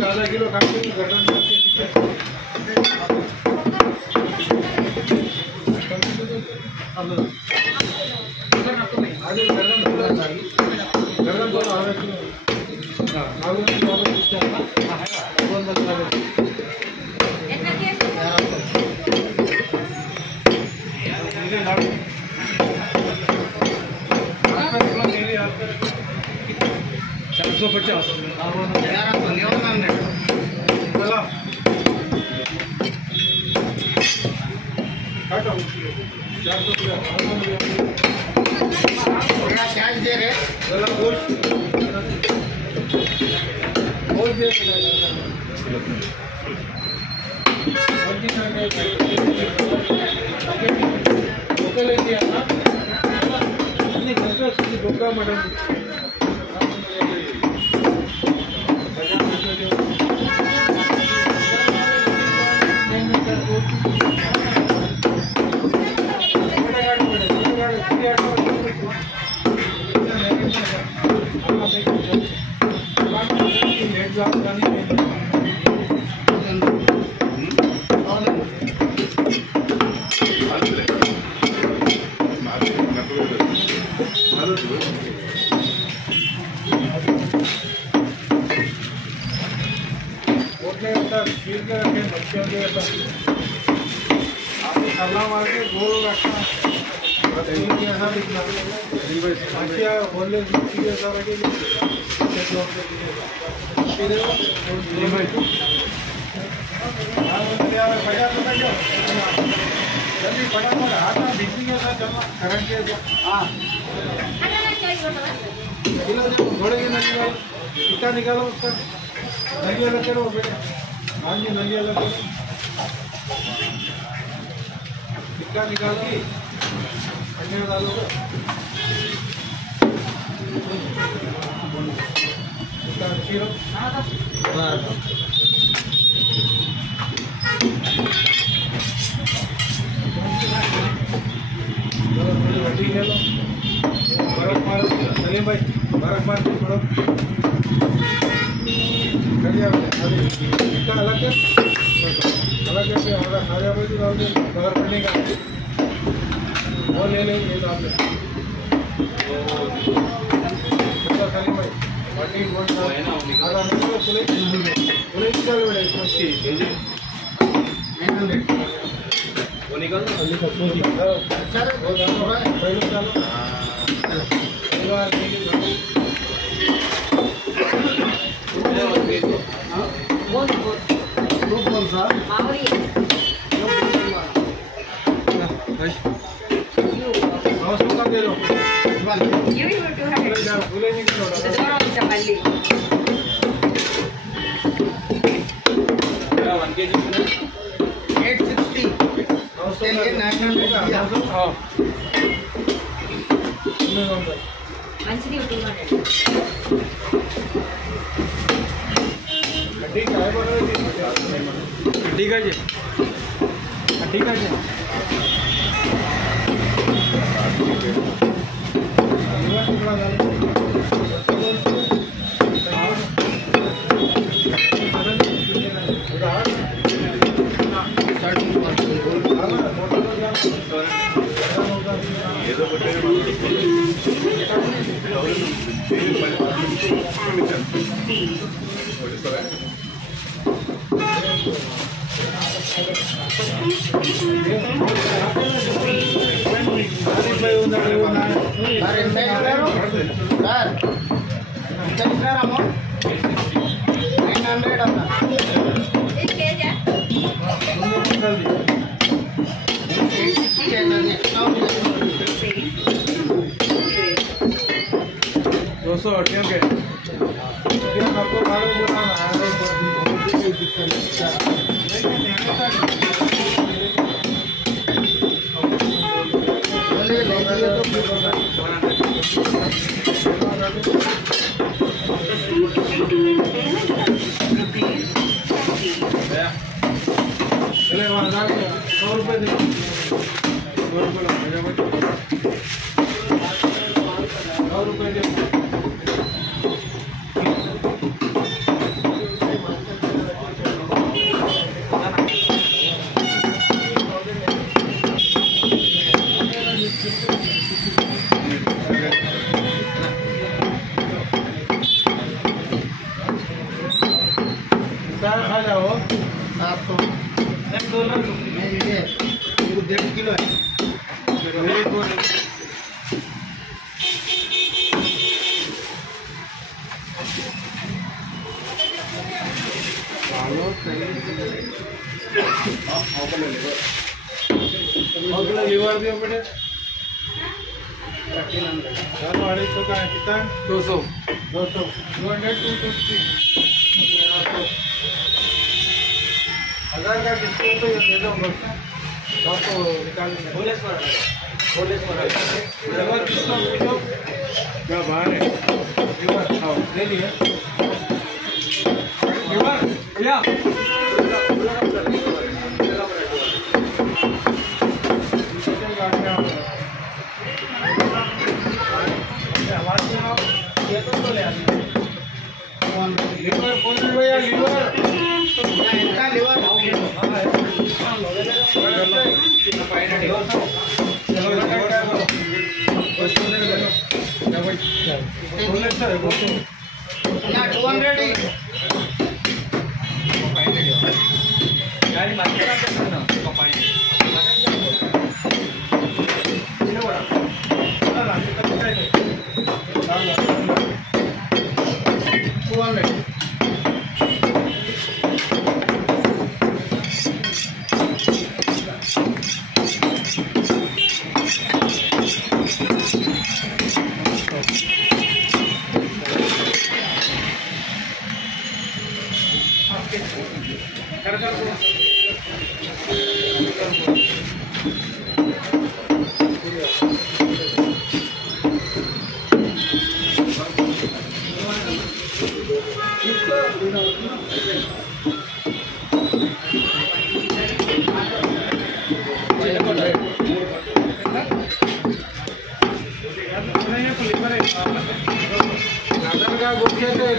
आधा किलो इतना निकालो उसका नलिया लगे रहो बेटे। हाँ जी नलिया लगे इतना निकाल के अन्य डालोगे इसका खीरो ठीक है लो बर्फ मारो सलीम भाई बर्फ मार के छोड़ो इसका अलग है हमारा खाजा भाई डाल दे बगर पड़ने का वो ले लेंगे ये डाल दे सलीम भाई बाटी आधा मिनट पुलिस चल बेटा इसमें वो निकाल दो अच्छा वो डालो भाई पहले डालो कौन सा दे दो ठीक है जी ठीक है जी 100 रुपये दे 100 रुपये दे खा जाओ 700 1.5 किलो है लीवर दियो बेटे चलो 250 का है कितना 200 200 250 1000 का डिस्काउंट तो ये दे दो बस आपको निकाल बोलेस पर लीवर डिस्काउंट पूछो क्या बाहर है लीवर आओ ले लिए लीवर भैया लीवर कौन है भैया लीवर इनका लीवर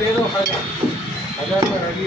ले लो 1000 का रेडी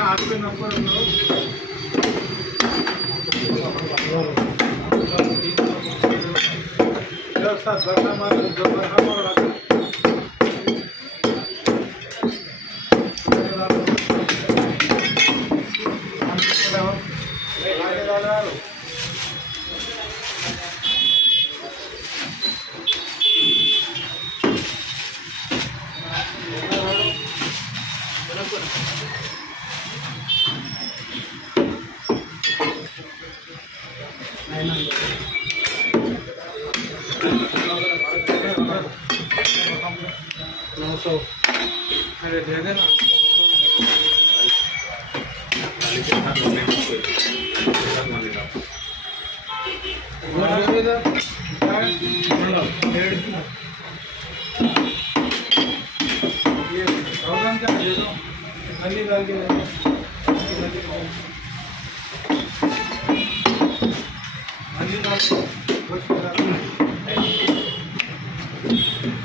आपके नंबर अरे दे देना है।